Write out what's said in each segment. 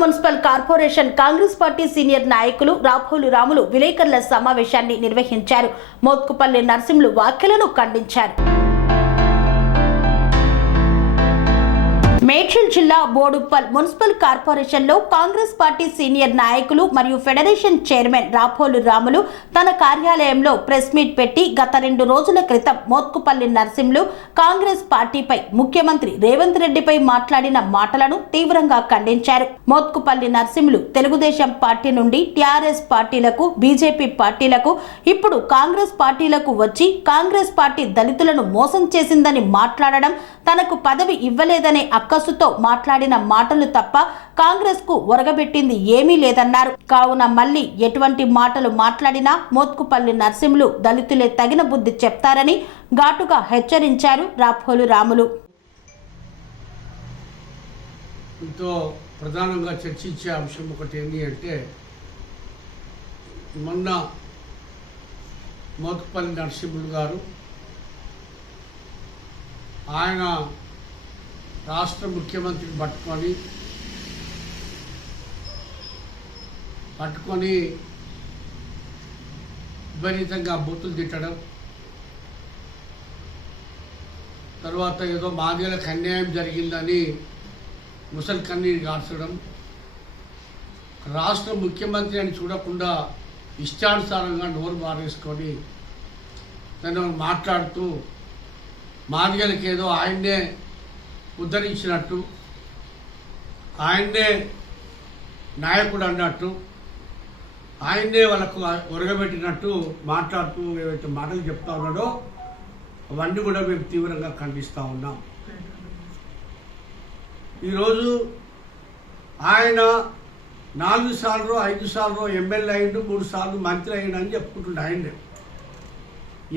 Municipal corporation Congress party senior నాయకులు రాఘోలు రాములు విలేకరుల సమావేశాన్ని నిర్వహించారు. మోత్కుపల్లి నర్సింహులు వ్యాఖ్యలను ఖండించారు. మేడ్చల్ జిల్లా బోడుప్పల్ మున్సిపల్ కార్పొరేషన్లో కాంగ్రెస్ పార్టీ సీనియర్ నాయకులు మరియు ఫెడరేషన్ చైర్మన్ రాపోలు రాములు తన కార్యాలయంలో ప్రెస్ మీట్ పెట్టి గత రెండు రోజుల క్రితం మోత్కుపల్లి నర్సింలు కాంగ్రెస్ పార్టీపై ముఖ్యమంత్రి రేవంత్ రెడ్డిపై మాట్లాడిన మాటలను తీవ్రంగా ఖండించారు. మోత్కుపల్లి నర్సింలు తెలుగుదేశం పార్టీ నుండి టీఆర్ఎస్ పార్టీలకు బీజేపీ పార్టీలకు ఇప్పుడు కాంగ్రెస్ పార్టీలకు వచ్చి కాంగ్రెస్ పార్టీ దళితులను మోసం చేసిందని మాట్లాడడం తనకు పదవి ఇవ్వలేదనే అక్క అక్కసుతో మాట్లాడిన మాటలు తప్ప కాంగ్రెస్కు ఒరగబెట్టింది ఏమీ లేదన్నారు. కావున మళ్ళీ ఎటువంటి మాటలు మాట్లాడినా మోత్కుపల్లి నర్సింహులు దళితులే తగిన బుద్ధి చెప్తారని ఘాటుగా హెచ్చరించారు రాఫోలు రాములు. మీతో ప్రధానంగా చర్చించే అంశం ఒకటి ఏంటి అంటే మొన్న మోతుపల్లి నరసింహులు గారు ఆయన రాష్ట్ర ముఖ్యమంత్రిని పట్టుకొని పట్టుకొని విపరీతంగా బూతులు తిట్టడం తర్వాత ఏదో మాదిలకు అన్యాయం జరిగిందని ముసలి కన్నీరు కాల్చడం రాష్ట్ర ముఖ్యమంత్రి అని చూడకుండా ఇష్టానుసారంగా నోరు మారేసుకొని తను మాట్లాడుతూ మాదిగలకి ఏదో ఆయన్నే ఉద్ధరించినట్టు ఆయన్నే నాయకుడు అన్నట్టు ఆయన్నే వాళ్ళకు ఒరగబెట్టినట్టు మాట్లాడుతూ ఏవైతే మాటలు చెప్తా ఉన్నాడో అవన్నీ కూడా మేము తీవ్రంగా ఖండిస్తూ ఉన్నాం. ఈరోజు ఆయన నాలుగు సార్లు ఐదు సార్లు ఎమ్మెల్యే అయిండు మూడు సార్లు మంత్రి అయ్యిండు అని చెప్పుకుంటుండే ఆయన్నే.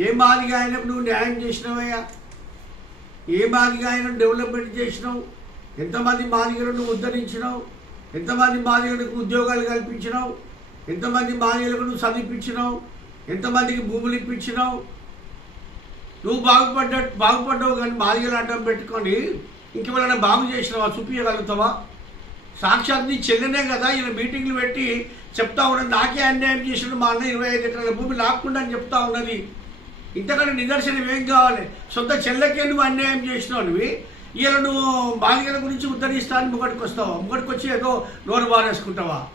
ఏ మాదిగా ఆయనకు నువ్వు న్యాయం చేసినావయ్యా? ఏ మాదిగా ఆయన డెవలప్మెంట్ చేసినావు? ఎంతమంది మాదిగలను ఉద్ధరించినావు? ఎంతమంది మాదిగలకు ఉద్యోగాలు కల్పించినావు? ఎంతమంది మాదిగలకు నువ్వు ఎంతమందికి భూములు ఇప్పించినావు? నువ్వు బాగుపడ్డ బాగుపడ్డావు కానీ మాదిగలు అడ్డం పెట్టుకొని ఇంకెవరైనా బాగు చేసినావా? చూపించగలుగుతావా సాక్షాత్ నీ చెల్లెనే కదా ఈయన మీటింగ్లు పెట్టి చెప్తా ఉన్నది. నాకే అన్యాయం చేసిన మా అన్న ఇరవై ఐదు ఎకరాల భూమి లాక్కుండా అని చెప్తా ఉన్నది. ఇంతకంటే నిదర్శనం ఏం కావాలి? సొంత చెల్లెకే నువ్వు అన్యాయం చేసినావు నువ్వు ఈయన నువ్వు బాల్యాల గురించి ఉద్ధరిస్తాను అని ముగడికి వస్తావా ముగడికి వచ్చి ఏదో నోరు బారేసుకుంటావా?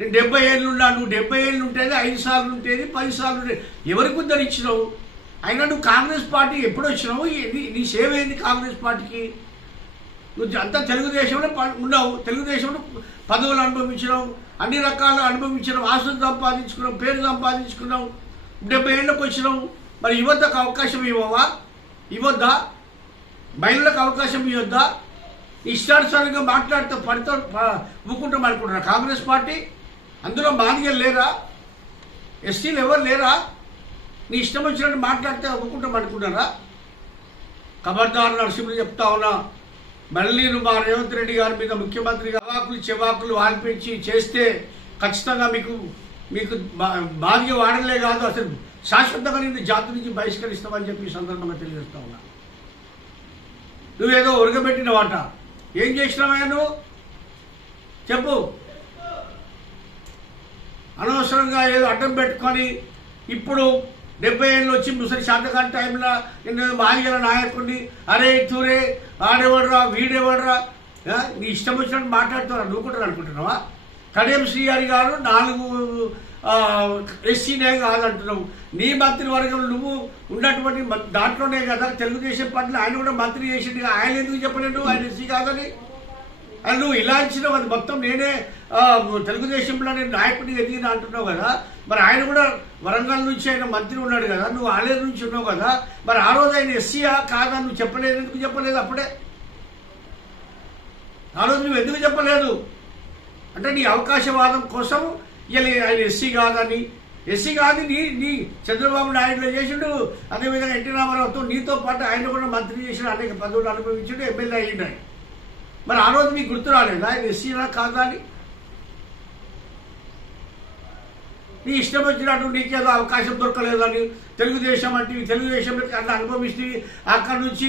నేను డెబ్బై ఏళ్ళు ఉన్నా నువ్వు డెబ్బై ఏళ్ళు ఉంటేది ఐదు సార్లు ఉంటేది పది సార్లు ఉండేది ఎవరికి ఉద్ధరించినావు? అయినా నువ్వు కాంగ్రెస్ పార్టీ ఎప్పుడు వచ్చినావు? నీ- సేవ ఏంది కాంగ్రెస్ పార్టీకి? నువ్వు అంతా తెలుగుదేశంలో ప- ఉన్నావు. తెలుగుదేశంలో పదవులు అనుభవించినావు. అన్ని రకాలు అనుభవించినావు. ఆస్తులు సంపాదించుకున్నావు పేరు సంపాదించుకున్నావు. డెబ్బై ఏళ్ళకి వచ్చినావు మరి యువతకు అవకాశం ఇవ్వవా? ఇవ్వద్దా? మహిళలకు అవకాశం ఇవ్వద్దా? ఇష్టానుసారంగా మాట్లాడితే పడితో ఊకుంటాం అనుకుంటున్నారు కాంగ్రెస్ పార్టీ? అందులో మాదిగలు లేరా? ఎస్టీలు ఎవరు లేరా? నీ ఇష్టం వచ్చినట్టు మాట్లాడితే ఒప్పుకుంటాం అనుకున్నారా ఖబర్దారు నరసింహులు చెప్తా ఉన్నా మళ్ళీ నువ్వు మా రేవంత్ రెడ్డి గారి మీద ముఖ్యమంత్రి అవాకులు చెవాకులు ఆల్పించి చేస్తే ఖచ్చితంగా మీకు మీకు భార్య వాడలే కాదు అసలు శాశ్వతంగా నిన్ను జాతి నుంచి బహిష్కరిస్తామని చెప్పి సందర్భంగా తెలియజేస్తా ఉన్నా. నువ్వేదో ఉరగబెట్టిన వాట ఏం చేసినావయ్యా నువ్వు? చెప్పు. అనవసరంగా ఏదో అడ్డం పెట్టుకొని ఇప్పుడు డెబ్బై ఏళ్ళు వచ్చి ముసలి శాతకాల టైంలో నేను మాదిగల నాయకుడిని అరే తూరే ఆడేవాడరా వీడేవాడరా? నీ ఇష్టం వచ్చినట్టు మాట్లాడుతున్నా నువ్వు కూడా అనుకుంటున్నావా? కడియం శ్రీహరి గారు నాలుగు ఎస్సీనే కాదంటున్నావు. నీ మంత్రి వర్గం నువ్వు ఉన్నటువంటి మ- దాంట్లోనే కదా తెలుగుదేశం పార్టీలో ఆయన కూడా మంత్రి చేసిండు. ఆయన ఎందుకు చెప్పలేడు? ఆయన ఎస్సీ కాదని. అది నువ్వు ఇలా ఇచ్చినావు అది మొత్తం నేనే తెలుగుదేశంలో నేను నాయకుడిని ఎదిగిన అంటున్నావు కదా. మరి ఆయన కూడా వరంగల్ నుంచి ఆయన మంత్రి ఉన్నాడు కదా నువ్వు ఆలేరు నుంచి ఉన్నావు కదా. మరి ఆ రోజు ఆయన ఎస్సీయా కాదా? నువ్వు చెప్పలేదు ఎందుకు చెప్పలేదు అప్పుడే? ఆ రోజు నువ్వు ఎందుకు చెప్పలేదు? అంటే నీ అవకాశవాదం కోసం ఇలా ఆయన ఎస్సీ కాదని ఎస్సీ కాదు నీ నీ చంద్రబాబు నాయుడు చేసిండు. అదేవిధంగా ఎన్టీ రామారావుతో నీతో పాటు ఆయన కూడా మంత్రి చేసిన అనేక పదవులు అనుభవించాడు ఎమ్మెల్యే అయ్యిండు ఆయన. మరి ఆ రోజు మీకు గుర్తు రాలేదు? ఆయన ఎస్సీనా కాదా అని? నీ ఇష్టం వచ్చినట్టు నీకేదో అవకాశం దొరకలేదని తెలుగుదేశం అంటే తెలుగుదేశం అట్లా అనుభవిస్తేవి. అక్కడ నుంచి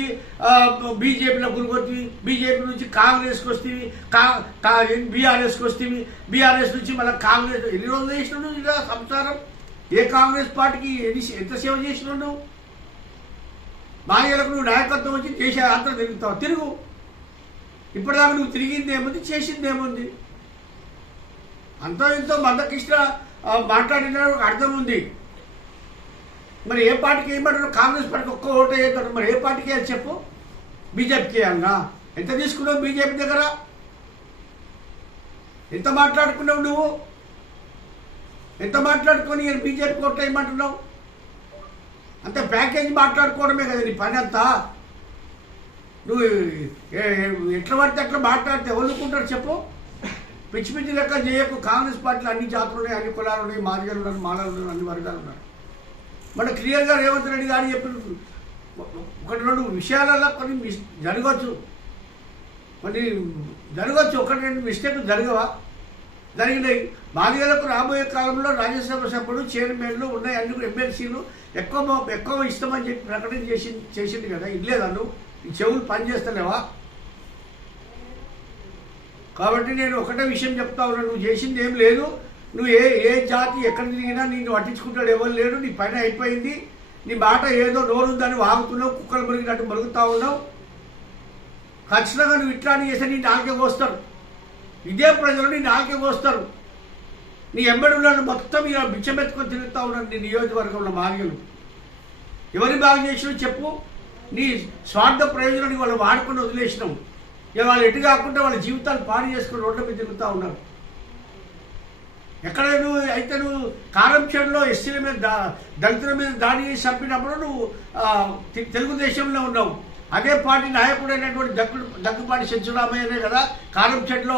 బీజేపీలో గురికొత్తివి బీజేపీ నుంచి కాంగ్రెస్కి వస్తేవి. కా బీఆర్ఎస్కి వస్తేవి. బీఆర్ఎస్ నుంచి మళ్ళీ కాంగ్రెస్ ఎన్ని రోజులు చేసినాడు ఇలా సంసారం? ఏ కాంగ్రెస్ పార్టీకి ఎన్ని ఎంత సేవ చేసినావు నువ్వు మాయలకు నువ్వు నాయకత్వం వచ్చి చేసే అంతా తిరుగుతావు. తిరుగు. ఇప్పటిదాకా నువ్వు తిరిగింది ఏముంది చేసింది ఏముంది అంతో ఇంతో మందకిష్ట మాట్లాడిన అర్థం ఉంది. మరి ఏ పార్టీకి ఏమంటారు? కాంగ్రెస్ పార్టీకి ఒక్క ఓటు వేయతారు మరి ఏ పార్టీకి వేయాలి చెప్పు. బీజేపీకి వేయాలన్నా ఎంత తీసుకున్నావు బీజేపీ దగ్గర? ఎంత మాట్లాడుకున్నావు నువ్వు? ఎంత మాట్లాడుకొని బీజేపీ ఓటు వేయమంటున్నావు? అంత ప్యాకేజ్ మాట్లాడుకోవడమే కదా నీ పని అంతా. నువ్వు ఏ- ఎట్లా పడితే అట్లా మాట్లాడితే ఎవరుకుంటారు చెప్పు. పిచ్చి పిచ్చి లెక్క చేయకు. కాంగ్రెస్ పార్టీలో అన్ని జాతులు ఉన్నాయి అన్ని కులాలు ఉన్నాయి మాదిగలు ఉన్నారు మాలలు ఉన్నారు అన్ని వర్గాలు ఉన్నారు. మన క్లియర్గా రేవంత్ రెడ్డి గారు చెప్పిన ఒకటి రెండు విషయాలలో కొన్ని మిస్ జరగవచ్చు. కొన్ని జరగవచ్చు. ఒకటి రెండు మిస్టేక్ జరగవా? జరిగినాయి. మాదిగలకు రాబోయే కాలంలో రాజ్యసభ సభ్యులు చైర్మన్లు ఉన్నాయి అన్ని ఎమ్మెల్సీలు ఎక్కువ ఎక్కువ ఇస్తామని చెప్పి ప్రకటన చేసి చేసింది కదా. ఇల్లేదా నువ్వు? ఈ చెవులు పనిచేస్తలేవా? కాబట్టి నేను ఒకటే విషయం చెప్తా ఉన్నాను నువ్వు చేసింది ఏం లేదు. నువ్వు ఏ ఏ జాతి ఎక్కడ తిరిగినా నిన్ను పట్టించుకుంటాడు ఎవరు లేడు నీ పని అయిపోయింది. నీ మాట ఏదో నోరుందని వాగుతున్నావు కుక్కలు మురిగినట్టు మరుగుతా ఉన్నావు. ఖచ్చితంగా నువ్వు ఇట్లా చేస్తే నీ నాకే కోస్తారు. ఇదే ప్రజలు నీ నాకే కోస్తారు. నీ ఎంబడి మొత్తం ఇలా బిచ్చమెత్తుకొని తిరుగుతా ఉన్నాను నీ నియోజకవర్గంలో మార్గలు ఎవరిని బాగా చేసినా చెప్పు. నీ స్వార్థ ప్రయోజనాన్ని వాళ్ళు వాడుకొని వదిలేసినావు. ఇక వాళ్ళు ఎటు కాకుండా వాళ్ళ జీవితాలు పాడు చేసుకుని రోడ్ల మీద తిరుగుతూ ఉన్నారు. ఎక్కడ నువ్వు అయితే నువ్వు కారంచేడులో ఎస్సీల మీద దా దళితుల మీద దాడి చేసి చంపినప్పుడు నువ్వు తెలుగుదేశంలో ఉన్నావు. అదే పార్టీ నాయకుడైనటువంటి దగ్గు దగ్గుపాటి సంచురామయ్యనే కదా కారం చెట్లో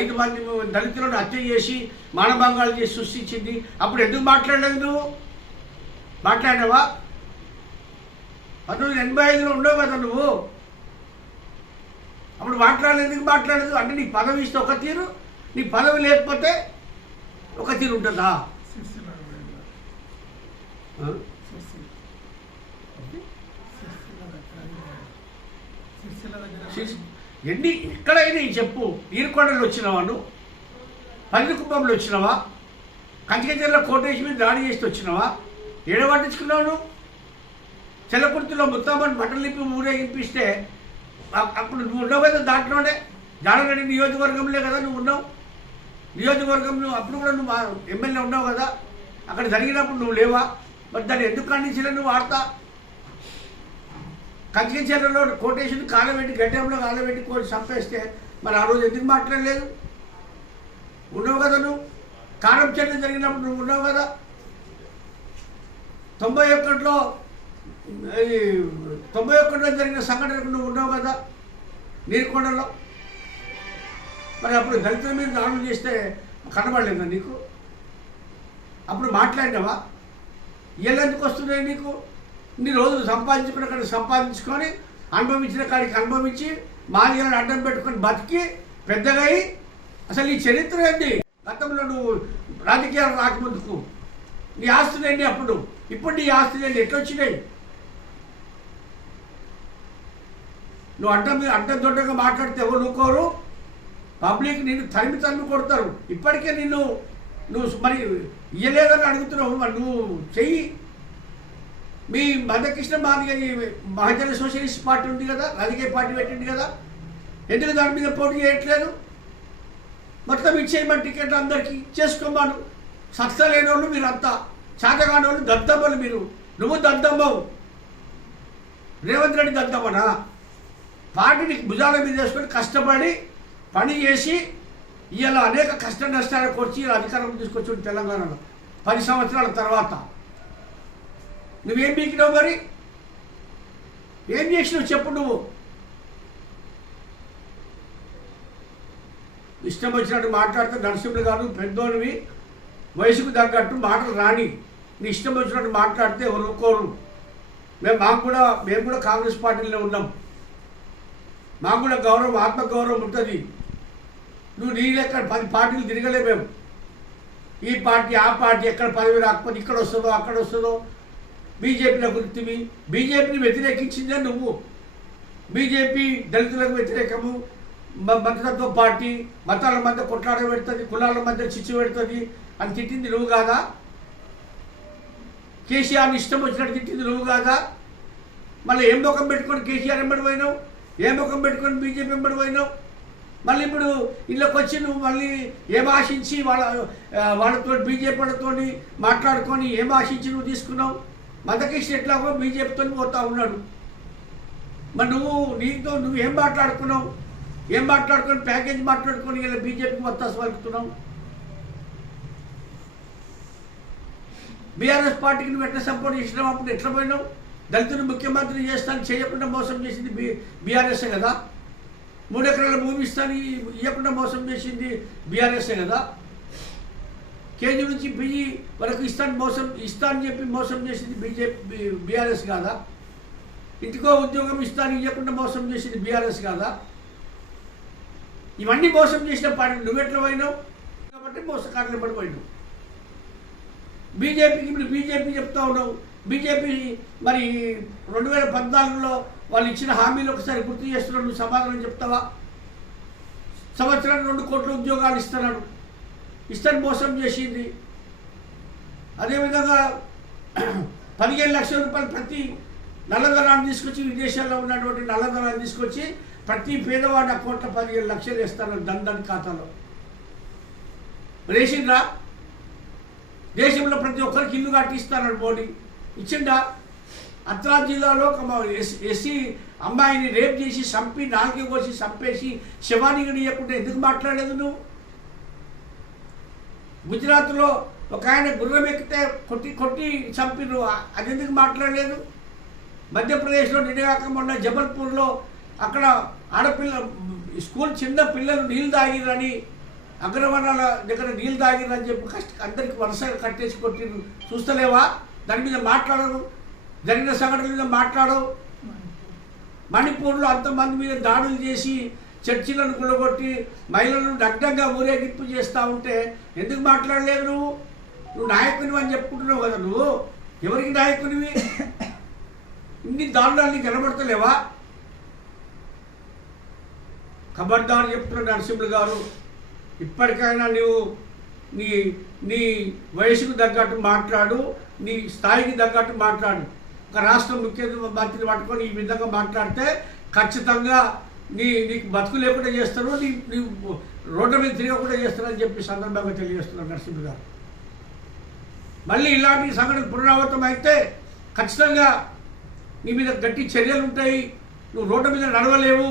ఐదు మంది దళితులను హత్య చేసి మానభంగాలు చేసి సృష్టించింది. అప్పుడు ఎందుకు మాట్లాడలేదు నువ్వు? మాట్లాడినావా? పంతొమ్మిది ఎనభై ఐదులో ఉండవు కదా నువ్వు. అప్పుడు మాట్లాడలేదు ఎందుకు మాట్లాడలేదు? అంటే నీ పదవి ఇస్తే ఒక తీరు నీ పదవి లేకపోతే ఒక తీరు ఉంటుందా? ఎన్ని ఎక్కడైనా ఈ చెప్పు. ఈరుకొండలు వచ్చినావా నువ్వు? పల్లి కుప్పంలో వచ్చినావా? కంచికచర్ల కోటేశ్వరి మీద దాడి చేసి వచ్చినావా? ఏడ పట్టించుకున్నావు నువ్వు? చెల్లకుర్తిలో ముత్తామని బట్టలు నిప్పి ఊరేగింపిస్తే అప్పుడు నువ్వు ఉన్నావు కదా దాంట్లోనే. జాడగడి నియోజకవర్గంలో కదా నువ్వు ఉన్నావు. నియోజకవర్గంలో అప్పుడు కూడా నువ్వు ఎమ్మెల్యే ఉన్నావు కదా. అక్కడ జరిగినప్పుడు నువ్వు లేవా? మరి దాన్ని ఎందుకు ఖండించలే నువ్వు వాడతా? కంచికచర్లలో కోటేషన్ కాలబెట్టి గడ్డంలో కాలబెట్టి కోటి చంపేస్తే మరి ఆ రోజు ఎందుకు మాట్లాడలేదు? ఉన్నావు కదా నువ్వు. కారం చర్య జరిగినప్పుడు నువ్వు ఉన్నావు కదా. తొంభై ఒకటిలో తొంభై ఒకటిలో జరిగిన సంఘటనకు నువ్వు ఉన్నావు కదా నీరుకొండలో. మరి అప్పుడు దళితుల మీద దాడులు చేస్తే కనబడలేదా నీకు? అప్పుడు మాట్లాడినావా? ఇవాళ ఎందుకు వస్తున్నాయి నీకు? నీ రోజు సంపాదించుకున్న కాడికి సంపాదించుకొని అనుభవించిన కాడికి అనుభవించి మాదిగలను అడ్డం పెట్టుకొని బతికి పెద్దగా అసలు నీ చరిత్ర ఏంటి గతంలో నువ్వు రాజకీయాలు రాకముందుకు. నీ ఆస్తులు ఏంటి అప్పుడు? ఇప్పుడు నీ ఆస్తులు ఏంటి ఎట్లా నువ్వు అడ్డం మీద అడ్డం మాట్లాడితే ఎవరు ఊరుకోరు పబ్లిక్ నిన్ను తరిమి తరిమి కొడతారు. ఇప్పటికే నిన్ను నువ్వు మరి ఇయ్యలేదని అడుగుతున్నావు. మరి నువ్వు చెయ్యి. మీ మధకృష్ణ మాదిగ మహాజన సోషలిస్ట్ పార్టీ ఉంది కదా రాజకీయ పార్టీ పెట్టింది కదా ఎందుకు దాని మీద పోటీ చేయట్లేదు? మొత్తం ఇచ్చేయమని టికెట్లు అందరికీ చేసుకోమాను సత్తా వాళ్ళు మీరు అంతా చేతగాని వాళ్ళు దద్దమ్మలు మీరు. నువ్వు దద్దమ్మవు. రేవంత్ రెడ్డి దద్దమ్మనా? పార్టీని భుజాల మీద వేసుకొని కష్టపడి పని చేసి ఇలా అనేక కష్ట నష్టాలకు వచ్చి ఇలా అధికారం తీసుకొచ్చి తెలంగాణలో. పది సంవత్సరాల తర్వాత. నువ్వేం పీకినావు మరి? ఏం చేసినావు చెప్పు నువ్వు? ఇష్టం వచ్చినట్టు మాట్లాడితే నరసింహులు గారు పెద్దోనివి వయసుకు తగ్గట్టు మాటలు రాని. నీ ఇష్టం వచ్చినట్టు మాట్లాడితే ఎవరు మేము మాకు కూడా మేము కూడా కాంగ్రెస్ పార్టీలో ఉన్నాం. మాకు కూడా గౌరవం ఆత్మగౌరవం ఉంటుంది. నువ్వు నీ ఎక్కడ పది పార్టీలు తిరగలే మేము. ఈ పార్టీ ఆ పార్టీ ఎక్కడ పదవి రాకపోతే ఇక్కడ వస్తుందో అక్కడ వస్తుందో. బీజేపీలో గుర్తివి బీజేపీని వ్యతిరేకించిందే నువ్వు. బీజేపీ దళితులకు వ్యతిరేకము. మతతత్వ పార్టీ మతాల మధ్య కొట్లాడ పెడుతుంది కులాల మధ్య చిచ్చు పెడుతుంది అని తిట్టింది నువ్వు కాదా? కేసీఆర్ని ఇష్టం వచ్చినట్టు తిట్టింది నువ్వు కాదా? మళ్ళీ ఏం ముఖం పెట్టుకొని కేసీఆర్ ఎంబడి పోయినావు? ఏ ముఖం పెట్టుకొని బీజేపీ ఎంబడి పోయినావు? మళ్ళీ ఇప్పుడు ఇళ్ళకి వచ్చి నువ్వు మళ్ళీ ఏం ఆశించి వాళ్ళ వాళ్ళతో బీజేపీ వాళ్ళతో మాట్లాడుకొని ఏం ఆశించి నువ్వు తీసుకున్నావు? మదకృష్ణ ఎట్లాగో బీజేపీతో పోతా ఉన్నాడు. మరి నువ్వు నీతో నువ్వు ఏం మాట్లాడుకున్నావు? ఏం మాట్లాడుకొని ప్యాకేజ్ మాట్లాడుకొని ఇలా బీజేపీకి మొత్తం పలుకుతున్నావు? బీఆర్ఎస్ పార్టీకి నువ్వు ఎట్లా సపోర్ట్ చేసినావు? అప్పుడు ఎట్లా పోయినావు? దళితుని ముఖ్యమంత్రి చేస్తాను చేయకుండా మోసం చేసింది బీ బీఆర్ఎస్ఏ కదా. మూడు ఎకరాల భూమి ఇస్తాను ఇవ్వకుండా మోసం చేసింది బీఆర్ఎస్ఏ కదా. కేజీ నుంచి పీజీ వరకు ఇస్తాను మోసం ఇస్తాను చెప్పి మోసం చేసింది బీజేపీ బీఆర్ఎస్ కాదా? ఇంటికో ఉద్యోగం ఇస్తాను ఇవ్వకుండా మోసం చేసింది బీఆర్ఎస్ కాదా? ఇవన్నీ మోసం చేసిన పార్టీ నువ్వెట్లా పోయినావు? కాబట్టి మోసకారులు పడిపోయినావు బీజేపీకి ఇప్పుడు బీజేపీ చెప్తా ఉన్నావు. బీజేపీ మరి రెండు వేల పద్నాలుగులో వాళ్ళు ఇచ్చిన హామీలు ఒకసారి గుర్తు చేస్తున్నాడు. సమాధానం చెప్తావా? సంవత్సరానికి రెండు కోట్ల ఉద్యోగాలు ఇస్తున్నాడు. ఇస్తాను మోసం చేసింది. అదేవిధంగా పదిహేను లక్షల రూపాయలు ప్రతి నల్లధనాన్ని తీసుకొచ్చి విదేశాల్లో ఉన్నటువంటి నల్లధనాన్ని తీసుకొచ్చి ప్రతి పేదవాడి అకౌంట్లో పదిహేను లక్షలు వేస్తారు దందన్ ఖాతాలో. రేసిండ్రా దేశంలో ప్రతి ఒక్కరికి ఇల్లు కట్టిస్తానని మోడీ. ఇచ్చిండా? అత్రా జిల్లాలో ఒక మా ఎస్సీ అమ్మాయిని రేప్ చేసి చంపి నాకి కోసి చంపేసి శవానికి నీయకుండా ఎందుకు మాట్లాడలేదు నువ్వు? గుజరాత్లో ఒక ఆయన గుర్రం ఎక్కితే కొట్టి కొట్టి చంపిను అది ఎందుకు మాట్లాడలేదు? మధ్యప్రదేశ్లో నిన్నగాక మొన్న జబల్పూర్లో అక్కడ ఆడపిల్ల స్కూల్ చిన్న పిల్లలు నీళ్ళు తాగిరని అగ్రవర్ణాల దగ్గర నీళ్ళు తాగిరని చెప్పి కష్ట అందరికి వరుసగా కట్టేసి కొట్టి చూస్తలేవా? దాని మీద మాట్లాడరు. జరిగిన సంఘటన మీద మాట్లాడరు. మణిపూర్లో అంతమంది మీద దాడులు చేసి చర్చిలను గుల్లగొట్టి మహిళలను నగ్నంగా ఊరేగింపు చేస్తూ ఉంటే ఎందుకు మాట్లాడలేదు నువ్వు? నువ్వు నాయకునివి అని చెప్పుకుంటున్నావు కదా నువ్వు. ఎవరికి నాయకునివి? ఇన్ని దారుణాన్ని కనబడతలేవా? ఖబర్దారు చెప్తున్న నరసింహులు గారు ఇప్పటికైనా నువ్వు నీ నీ వయసుకు తగ్గట్టు మాట్లాడు. నీ స్థాయికి తగ్గట్టు మాట్లాడు. ఒక రాష్ట్ర ముఖ్యమంత్రిని పట్టుకొని ఈ విధంగా మాట్లాడితే ఖచ్చితంగా నీ నీకు బతుకు లేకుండా చేస్తారు నీ నీ రోడ్డు మీద తిరగకుండా చేస్తారని చెప్పి సందర్భంగా తెలియజేస్తున్నారు నరసింహ గారు. మళ్ళీ ఇలాంటి సంఘటన పునరావృతం అయితే ఖచ్చితంగా నీ మీద గట్టి చర్యలు ఉంటాయి. నువ్వు రోడ్డు మీద నడవలేవు.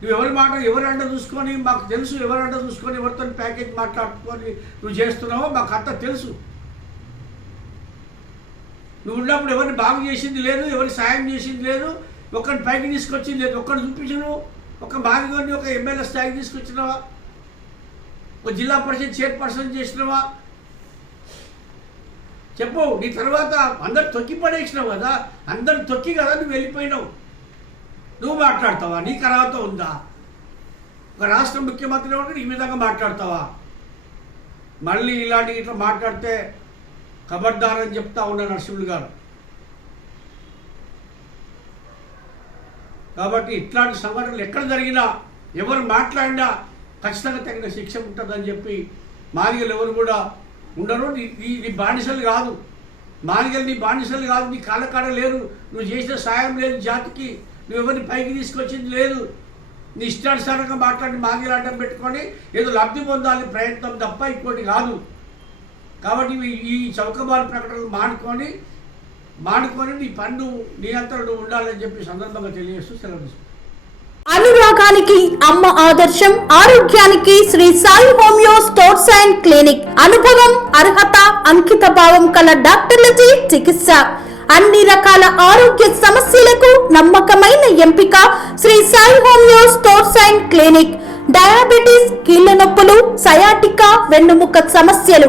నువ్వు ఎవరి మాట ఎవరి చూసుకొని మాకు తెలుసు ఎవరి చూసుకొని ఎవరితో ప్యాకేజ్ మాట్లాడుకొని నువ్వు చేస్తున్నావో మాకు అంతా తెలుసు. నువ్వు ఉన్నప్పుడు ఎవరిని బాగు చేసింది లేదు ఎవరి సాయం చేసింది లేదు ఒక్కరిని పైకి తీసుకొచ్చింది లేదు ఒక్కరిని చూపించను. ఒక మాదిగోని ఒక ఎమ్మెల్యే స్థాయికి తీసుకొచ్చినావా? ఒక జిల్లా పరిషత్ చైర్పర్సన్ చేసినావా? చెప్పు నీ తర్వాత అందరు తొక్కి పడేసినావు కదా అందరు తొక్కి కదా నువ్వు వెళ్ళిపోయినావు. నువ్వు మాట్లాడతావా? నీకు అర్హత ఉందా? ఒక రాష్ట్ర ముఖ్యమంత్రి ఉంటే ఈ విధంగా మాట్లాడతావా? మళ్ళీ ఇలాంటి ఇట్లా మాట్లాడితే కబడ్దార్ అని చెప్తా ఉన్న నరసింహుడు గారు. కాబట్టి ఇట్లాంటి సంఘటనలు ఎక్కడ జరిగినా ఎవరు మాట్లాడినా ఖచ్చితంగా తగిన శిక్ష ఉంటుందని చెప్పి మాదిగలు ఎవరు కూడా ఉండరు. నీ నీ- బానిసలు కాదు. మాదిగలు నీ బానిసలు కాదు. నీ కాళ్ళకాడ లేరు. నువ్వు చేసిన సాయం లేదు జాతికి. నువ్వు ఎవరిని పైకి తీసుకొచ్చింది లేదు. నీ ఇష్టానుసారంగా మాట్లాడి మాదిగలు అడ్డం పెట్టుకొని ఏదో లబ్ధి పొందాలని ప్రయత్నం తప్ప ఇంకోటి కాదు. కాబట్టి ఈ చౌకబారు ప్రకటనలు మానుకొని మానుకొని నీ పన్ను నీ ఉండాలని చెప్పి సందర్భంగా తెలియజేస్తూ సెలవు అనురాగానికి అమ్మ ఆదర్శం ఆరోగ్యానికి Shri Sai homeo stores and clinic. అనుభవం అర్హత అంకిత భావం కల డాక్టర్లచే చికిత్స. అన్ని రకాల ఆరోగ్య సమస్యలకు నమ్మకమైన ఎంపిక Shri Sai homeo stores and clinic. Diabetes కీళ్ళ నొప్పులు సయాటికా వెన్నుముక సమస్యలు